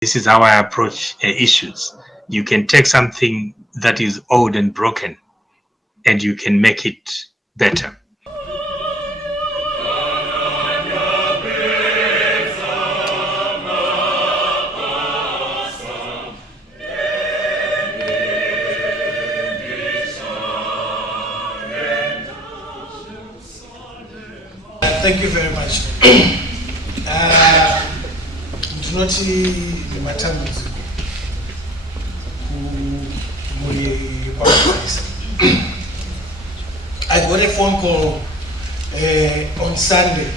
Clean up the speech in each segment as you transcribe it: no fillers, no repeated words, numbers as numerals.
This is how I approach issues. You can take something that is old and broken and you can make it better. Thank you very much. Ndinoti nematambudziko kumuri kwaMagaisa. I got a phone call on Sunday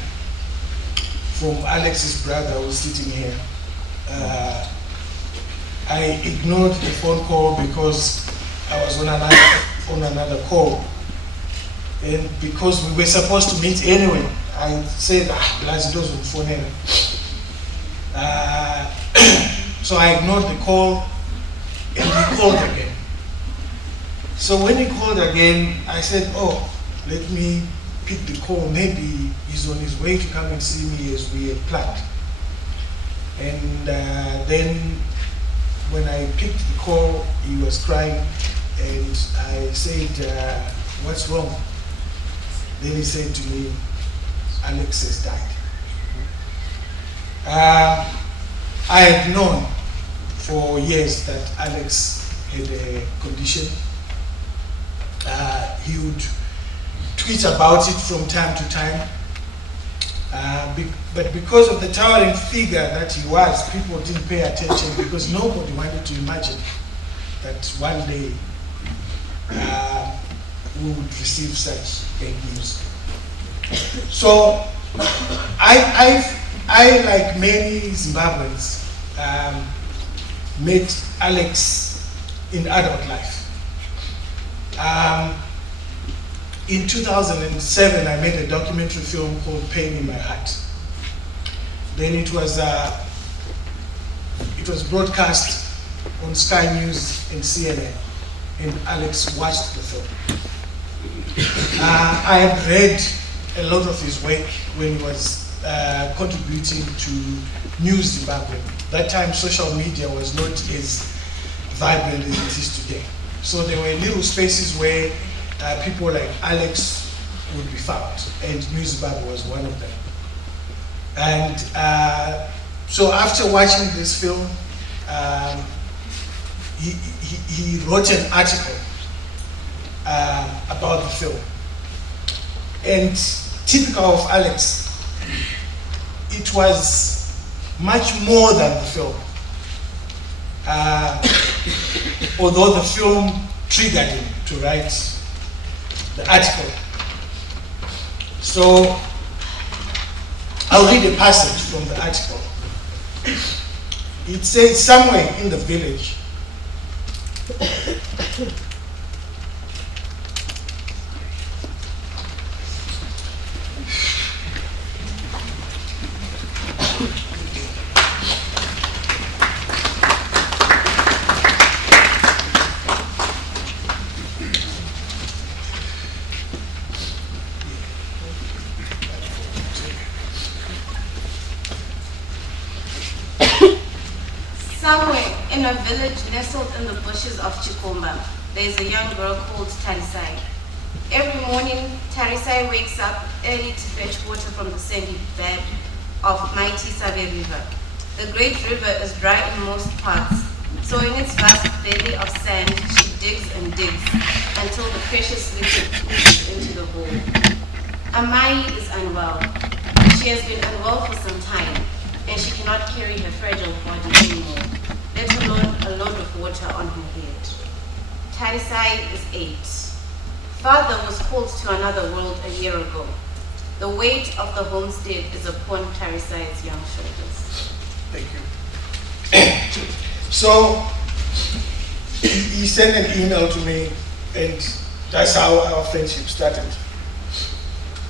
from Alex's brother who was sitting here. I ignored the phone call because I was on another call. And because we were supposed to meet anyway, I said, Blazi doesn't phone in. So I ignored the call and he called again. So when he called again, I said, oh, let me pick the call. Maybe he's on his way to come and see me as we had planned. And then when I picked the call, he was crying and I said, what's wrong? Then he said to me, Alex has died. I had known for years that Alex had a condition. He would tweet about it from time to time. But because of the towering figure that he was, people didn't pay attention because nobody wanted to imagine that one day we would receive such big news. So I like many Zimbabweans, met Alex in adult life. In 2007, I made a documentary film called Pain in My Heart. Then it was broadcast on Sky News and CNN, and Alex watched the film. I had read a lot of his work when he was contributing to News Zimbabwe. That time social media was not as vibrant as it is today. So there were little spaces where people like Alex would be found, and News Zimbabwe was one of them. And so after watching this film, he wrote an article about the film. And typical of Alex, it was much more than the film. Although the film triggered him to write the article. So I'll read a passage from the article. It says, somewhere in the village, somewhere in a village nestled in the bushes of Chikomba, there is a young girl called Tarisai. Every morning, Tarisai wakes up early to fetch water from the sandy bed of mighty Save River. The great river is dry in most parts, so in its vast belly of sand, she digs and digs until the precious liquid oozes into the hole. Amai is unwell. She has been unwell for some time, and she cannot carry her fragile body anymore, let alone a load of water on her head. Tarisai is 8. Father was called to another world a year ago. The weight of the homestead is upon Tarisai's young shoulders. Thank you. So he sent an email to me, and that's how our friendship started.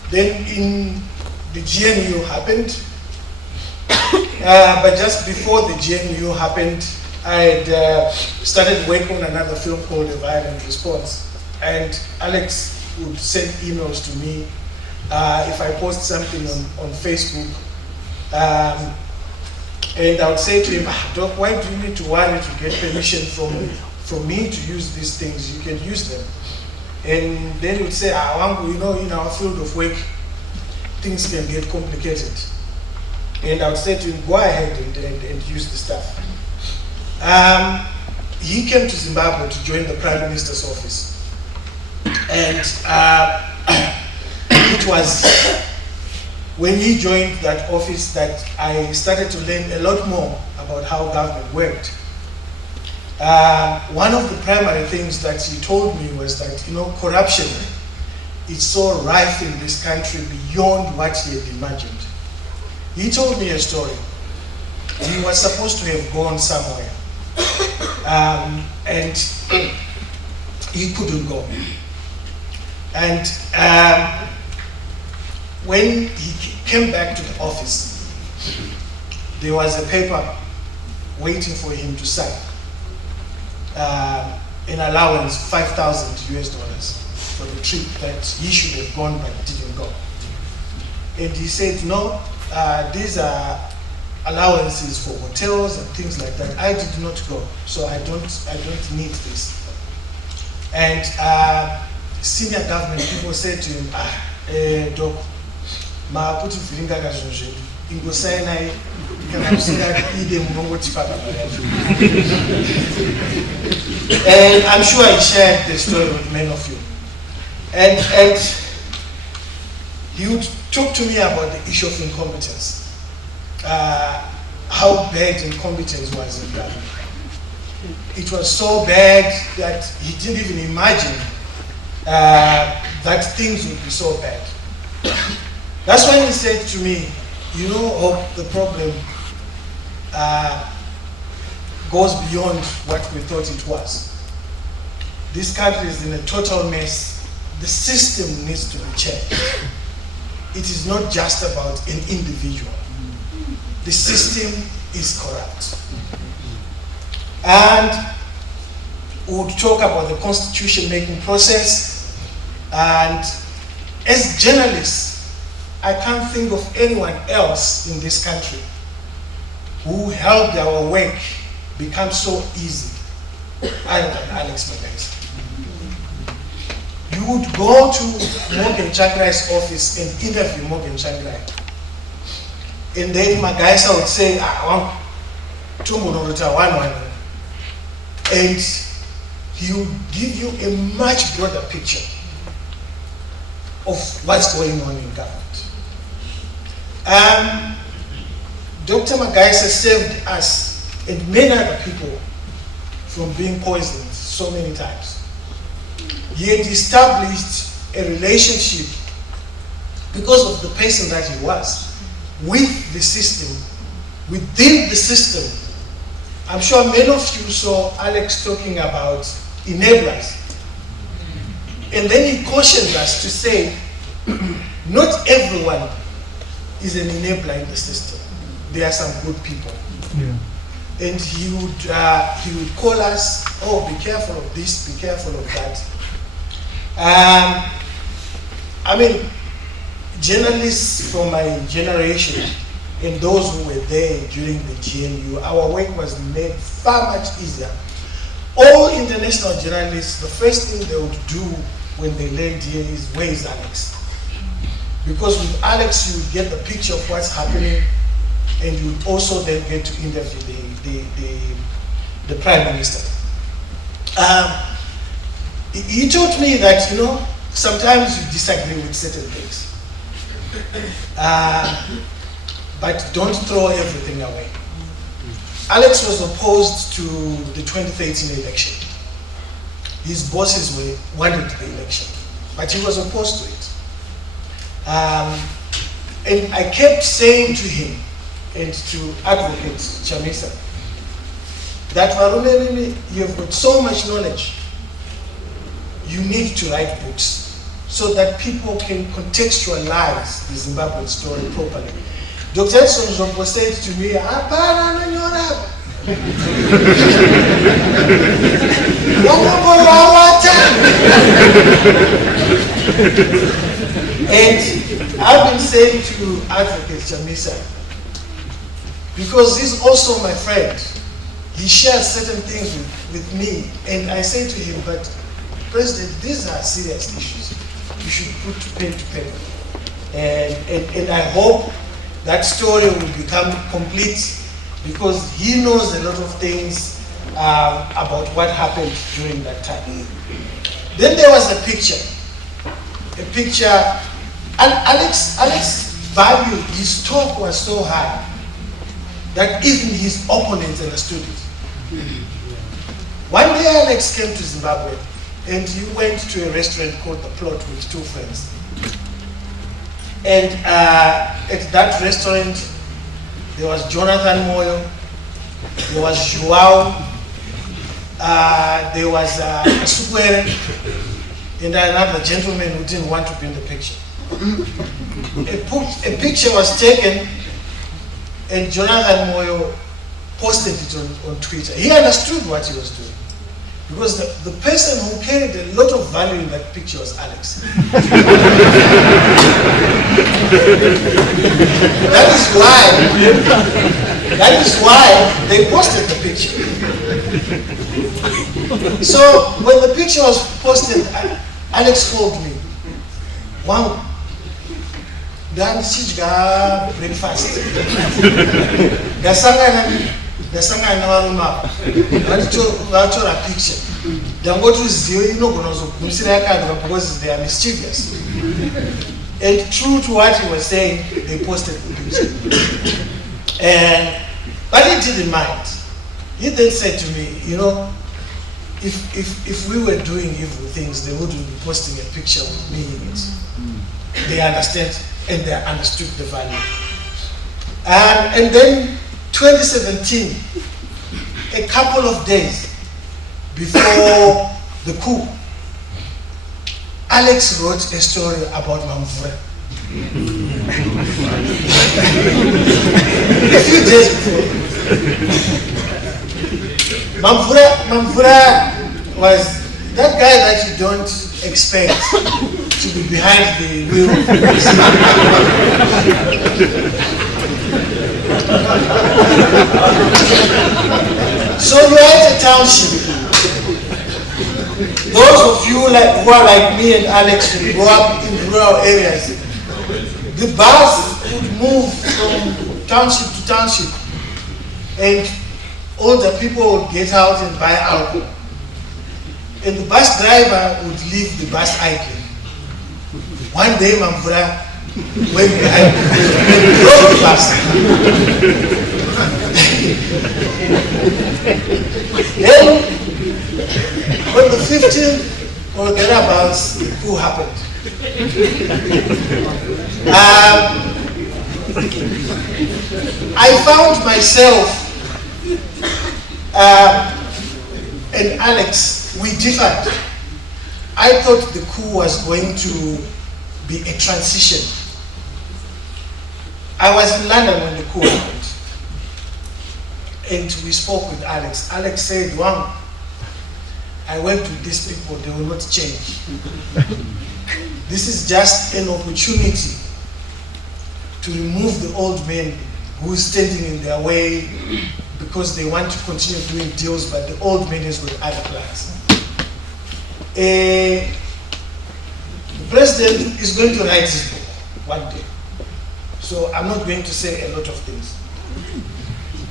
Then in the GNU happened, but just before the GNU happened, I had started working on another film called A Violent Response. And Alex would send emails to me if I post something on Facebook. And I would say to him, Doc, why do you need to worry to get permission from me to use these things? You can use them. And then he would say, you know, in our field of work, things can get complicated. And I would say to him, go ahead and use the stuff. He came to Zimbabwe to join the Prime Minister's office. And it was when he joined that office that I started to learn a lot more about how government worked. One of the primary things that he told me was that, you know, corruption is so rife in this country beyond what he had imagined. He told me a story. He was supposed to have gone somewhere, and he couldn't go. And when he came back to the office, there was a paper waiting for him to sign. An allowance, $5,000 for the trip that he should have gone but didn't go. And he said, no, these are allowances for hotels and things like that. I did not go, so I don't need this. And senior government people said to him, Doc, ma put vilinga kazvinhu ingosayinai kana kusinga ide munongoti papa. And I'm sure I shared the story with many of you. And he would talk to me about the issue of incompetence, how bad incompetence was in government. It was so bad that he didn't even imagine that things would be so bad. That's when he said to me, you know, Hope, the problem goes beyond what we thought it was. This country is in a total mess. The system needs to be changed. It is not just about an individual. The system is corrupt. And we would talk about the constitution-making process. And as journalists, I can't think of anyone else in this country who helped our work become so easy other than Alex Magaisa. You would go to Morgan Changrai's office and interview Morgan Changrai. And then Magaisa would say, I want two monorota, one. And he would give you a much broader picture of what's going on in government. Dr. Magaisa saved us and many other people from being poisoned so many times. He had established a relationship because of the person that he was with the system, within the system. I'm sure many of you saw Alex talking about enablers. And then he cautioned us to say, not everyone is an enabler in the system. There are some good people. Yeah. And he would call us, oh, be careful of this, be careful of that. I mean, journalists from my generation and those who were there during the GNU, our work was made far much easier. All international journalists, the first thing they would do when they land here is, where is Alex? Because with Alex, you would get the picture of what's happening, and you would also then get to interview the Prime Minister. He taught me that, you know, sometimes you disagree with certain things. But don't throw everything away. Alex was opposed to the 2013 election. His bosses wanted the election, but he was opposed to it. And I kept saying to him and to Advocate Chamisa that Varunelini, you have got so much knowledge. You need to write books so that people can contextualize the Zimbabwean story properly. Dr. Edson Zombo said to me, and I've been saying to Advocate Chamisa, because he's also my friend. He shares certain things with me, and I say to him, but President, these are serious issues. You should put pen to paper. And I hope that story will become complete, because he knows a lot of things about what happened during that time. Then there was a picture, and Alex value, his talk was so high that even his opponents understood it. One day Alex came to Zimbabwe and he went to a restaurant called The Plot with two friends. And at that restaurant, there was Jonathan Moyo, there was Joao, there was Sukwere, and another gentleman who didn't want to be in the picture. A picture was taken and Jonathan Moyo posted it on Twitter. He understood what he was doing, because the person who carried a lot of value in that picture was Alex. That is why they posted the picture. So when the picture was posted, Alex called me. Wow. Dan chidya breakfast. Dasangana varuma. Vatora picture. Dangotu ziyo inogona kumusira yakadwa because they are mischievous. And true to what he was saying, they posted the picture. But he didn't mind. He then said to me, you know, if we were doing evil things, they wouldn't be posting a picture with me in it. They understand and they understood the value. And then 2017, a couple of days before the coup, Alex wrote a story about Mamvura. A few days before. Mamvura was that guy that you don't expect to be behind the wheel of the race. So you are at a township. Those of you who are like me and Alex who grow up in rural areas, the bus would move from township to township, and older people would get out and buy alcohol. And the bus driver would leave the bus idling. One day, Mamvura went behind and drove the bus. Then, on the 15th or thereabouts, the coup happened. I found myself and Alex, we differed. I thought the coup was going to be a transition. I was in London when the coup happened, and we spoke with Alex. Alex said, "Wow, I went with these people, they will not change. This is just an opportunity to remove the old men who is standing in their way because they want to continue doing deals, but the old man has got other plans." The president is going to write his book one day, so I'm not going to say a lot of things.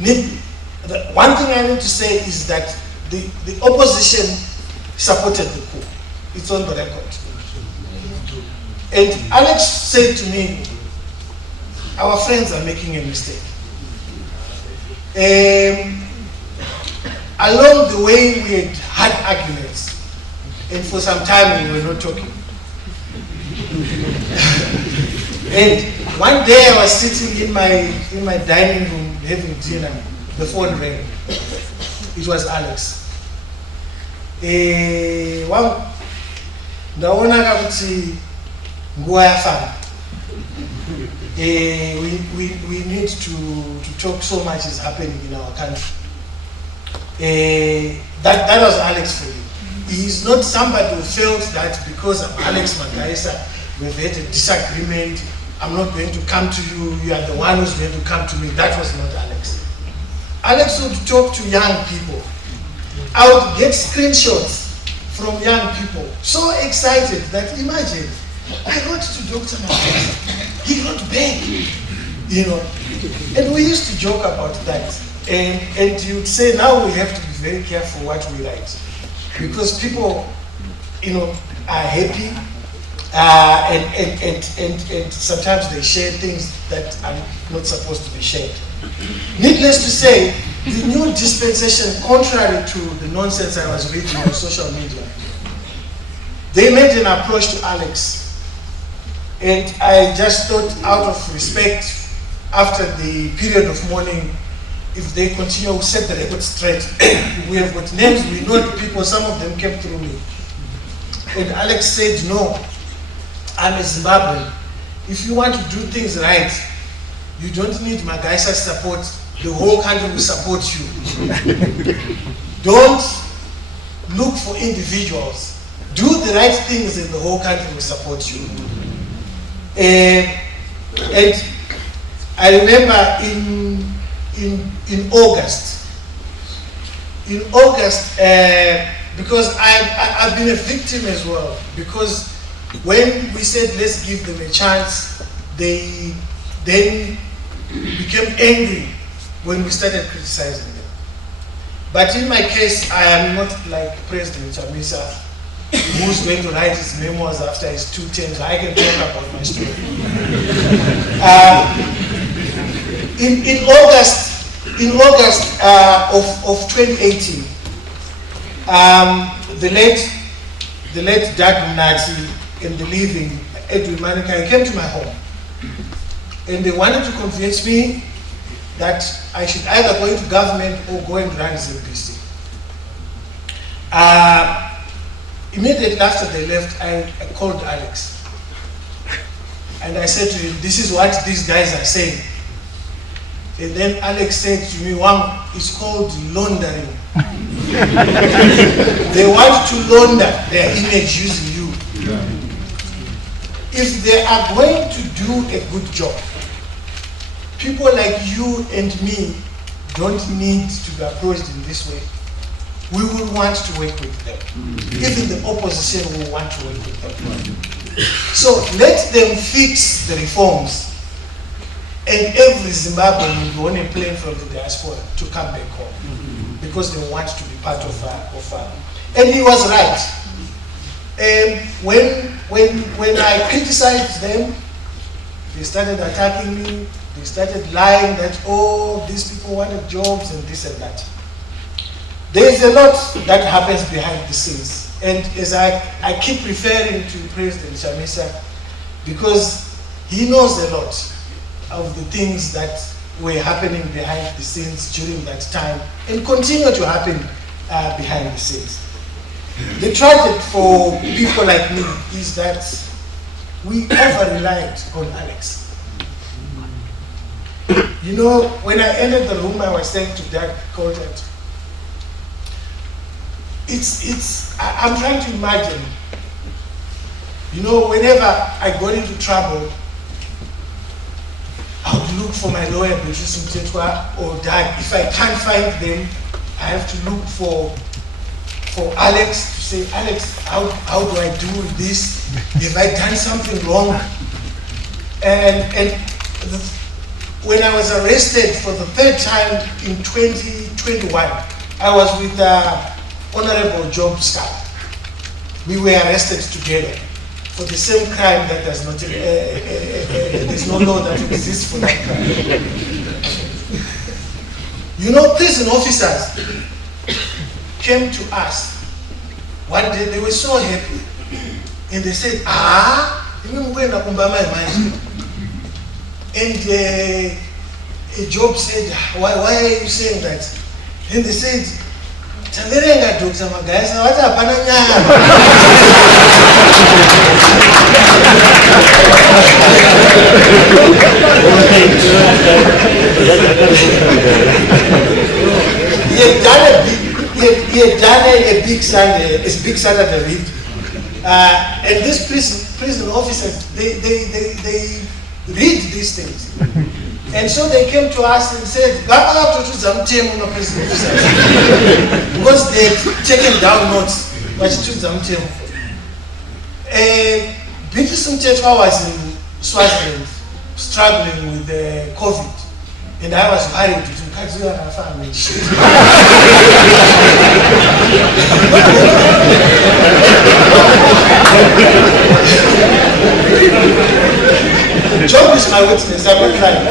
The one thing I need to say is that the opposition supported the coup. It's on the record. And Alex said to me, our friends are making a mistake. Along the way, we had arguments, and for some time we were not talking. And one day I was sitting in my dining room having dinner. The phone rang. It was Alex. Ndaona kuti nguwa yafana. We need to talk. So much is happening in our country. That was Alex for me. He is not somebody who felt that because of Alex Magaisa we've had a disagreement, I'm not going to come to you, you are the one who's going to come to me. That was not Alex. Alex would talk to young people. I would get screenshots from young people, so excited that imagine, I wrote to Dr. Magaisa, he wrote back, you know. And we used to joke about that. And you'd say now we have to be very careful what we write. Because people, you know, are happy and sometimes they share things that are not supposed to be shared. Needless to say, the new dispensation, contrary to the nonsense I was reading on social media, they made an approach to Alex. And I just thought, out of respect, after the period of mourning, if they continue to set the record straight, we have got names, we know the people, some of them came through me. And Alex said, no, I'm a Zimbabwean. If you want to do things right, you don't need Magaisa's support, the whole country will support you. Don't look for individuals. Do the right things and the whole country will support you. And I remember in August, because I've been a victim as well, because when we said let's give them a chance, they then became angry when we started criticizing them. But in my case, I am not like President Chamisa, who's going to write his memoirs after his 2 terms. I can talk about my story. In August of 2018, the late Dad Nazi and the living Edwin Manika came to my home, and they wanted to convince me that I should either go into government or go and run MDC. Immediately after they left, I called Alex, and I said to him, "This is what these guys are saying." And then Alex said to me, "Wow, it's called laundering." They want to launder their image using you. Yeah. If they are going to do a good job, people like you and me don't need to be approached in this way. We will want to work with them. Even the opposition will want to work with them. So let them fix the reforms, and every Zimbabwean will be on a plane from the diaspora to come back home, because they want to be part of and he was right. And when I criticized them, they started attacking me. They started lying that, oh, these people wanted jobs and this and that. There is a lot that happens behind the scenes. And as I keep referring to President Chamisa, because he knows a lot of the things that were happening behind the scenes during that time and continue to happen behind the scenes. The tragedy for people like me is that we over-relied on Alex. You know, when I entered the room, I was saying to Doug Coltert, I'm trying to imagine, you know, whenever I got into trouble, I would look for my lawyer, Beatrice Mtetwa, or Doug. If I can't find them, I have to look for Alex, to say, Alex, how do I do this? Have I done something wrong? And when I was arrested for the 3rd time in 2021, I was with Honorable Job Scott. We were arrested together for the same crime that does not, there's no law that exists for that crime. You know, prison officers came to us one day. They were so happy, and they said, and Job said, why are you saying that? And they said, Dr. Magaisa, what happened? He had done a big Saturday read, and these prison officers, they read these things. And so they came to us and said, because they had taken down notes. British Mtetwa was in Swaziland struggling with COVID. And I was worried to catch you and our family. Job is my witness, I'm not lying.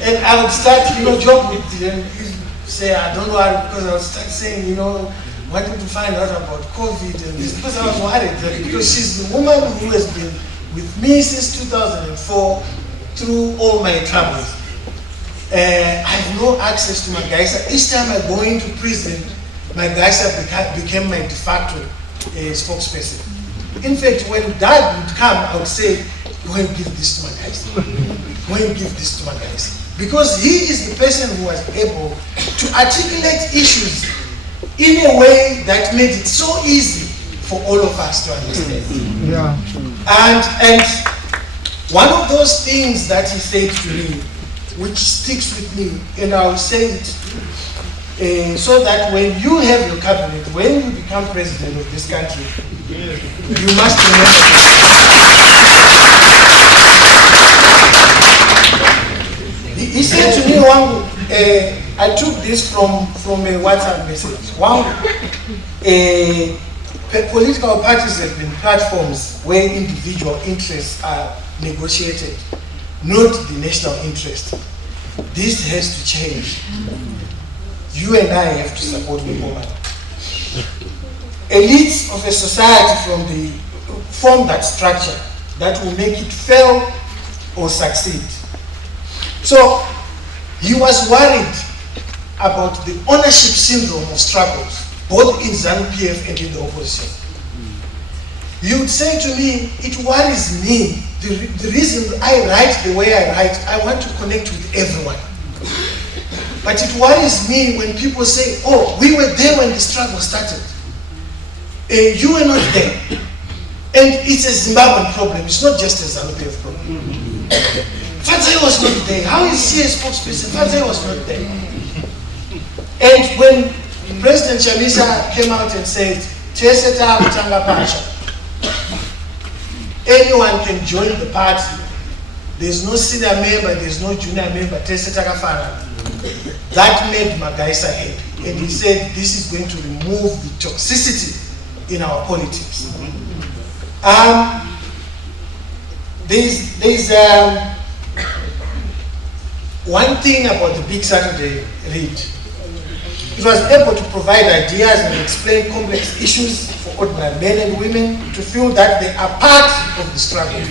And I would start, job with them, say, I don't know how, because I would start saying, wanting to find out about COVID and this, because I was worried, because she's the woman who has been with me since 2004 through all my travels. I have no access to Magaisa. Each time I go into prison, Magaisa became my de facto spokesperson. In fact, when Dad would come, I would say, go and give this to Magaisa. Go and give this to Magaisa. Because he is the person who was able to articulate issues in a way that made it so easy for all of us to understand. Yeah. And one of those things that he said to me, which sticks with me, and I will say it, so that when you have your cabinet, when you become president of this country, you must remember. He said to me, I took this from a WhatsApp message. Political parties have been platforms where individual interests are negotiated, not the national interest. This has to change. You and I have to support the woman. Elites of a society form that structure that will make it fail or succeed. So he was worried about the ownership syndrome of struggles, both in ZANU-PF and in the opposition. He would say to me, it worries me, the reason I write the way I write, I want to connect with everyone. But it worries me when people say, oh, we were there when the struggle started. You were not there. And it's a Zimbabwean problem, it's not just a ZANU-PF problem. Fadzai was not there. How is he a spokesperson? Fadzai was not there. And when President Chamisa came out and said, Teseta Mutanga Pacha, anyone can join the party. There's no senior member, there's no junior member, Teseta Kafara. That made Magaisa happy. And he said, this is going to remove the toxicity in our politics. There's one thing about the Big Saturday read. It was able to provide ideas and explain complex issues for ordinary men and women to feel that they are part of the struggle,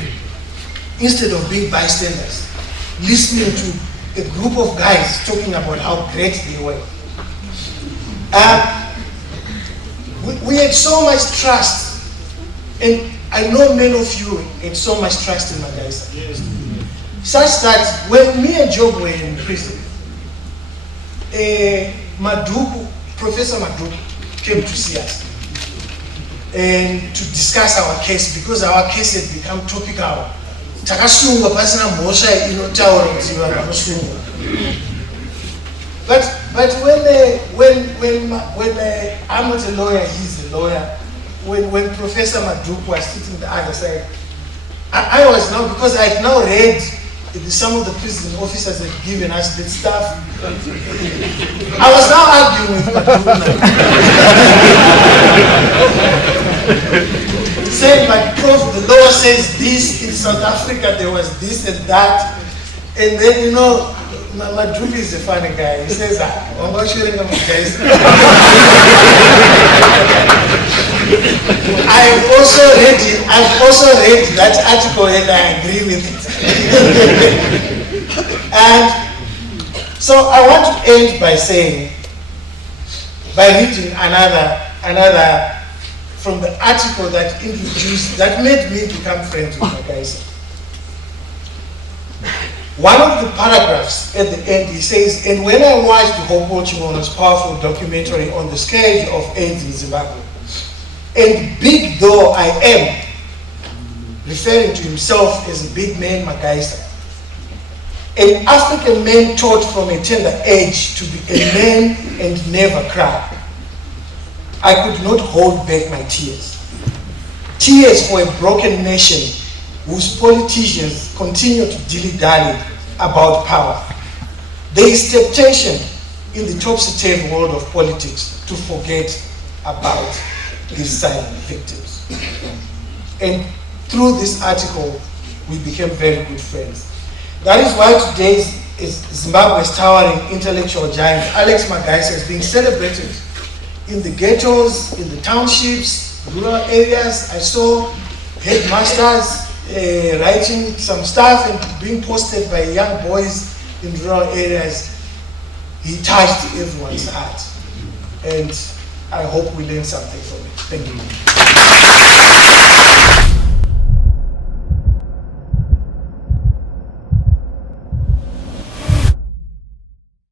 instead of being bystanders, listening to a group of guys talking about how great they were. We had so much trust, and I know many of you had so much trust in Magaisa. Yes. Such that when me and Job were in prison, Professor Maduku came to see us and to discuss our case, because our case had become topical. Takasungwa pasina mosha inotaura kuti vanhu vanosungwa. But when I'm not a lawyer, he's a lawyer. When Professor Maduku was sitting the other side, I was now, because I had now read some of the prison officers had given us that stuff. I was now arguing with Maduku. Saying, but Prof, the law says this, in South Africa there was this and that. And then, Maduku is a funny guy. He says, I'm not sharing my case. I've also read that article and I agree with it. And so I want to end by reading another from the article that made me become friends with Magaisa. One of the paragraphs at the end, he says, and when I watched Hopewell Chibona's powerful documentary on the scourge of AIDS in Zimbabwe, and big though I am, referring to himself as a big man, Magaisa. An African man taught from a tender age to be a man and never cry. I could not hold back my tears. Tears for a broken nation whose politicians continue to dilly-dally about power. There is temptation in the topsy-turvy world of politics to forget about these silent victims. And through this article, we became very good friends. That is why today is Zimbabwe's towering intellectual giant, Alex Magaisa, is being celebrated in the ghettos, in the townships, rural areas. I saw headmasters writing some stuff and being posted by young boys in rural areas. He touched everyone's heart. And I hope we learn something from it. Thank you.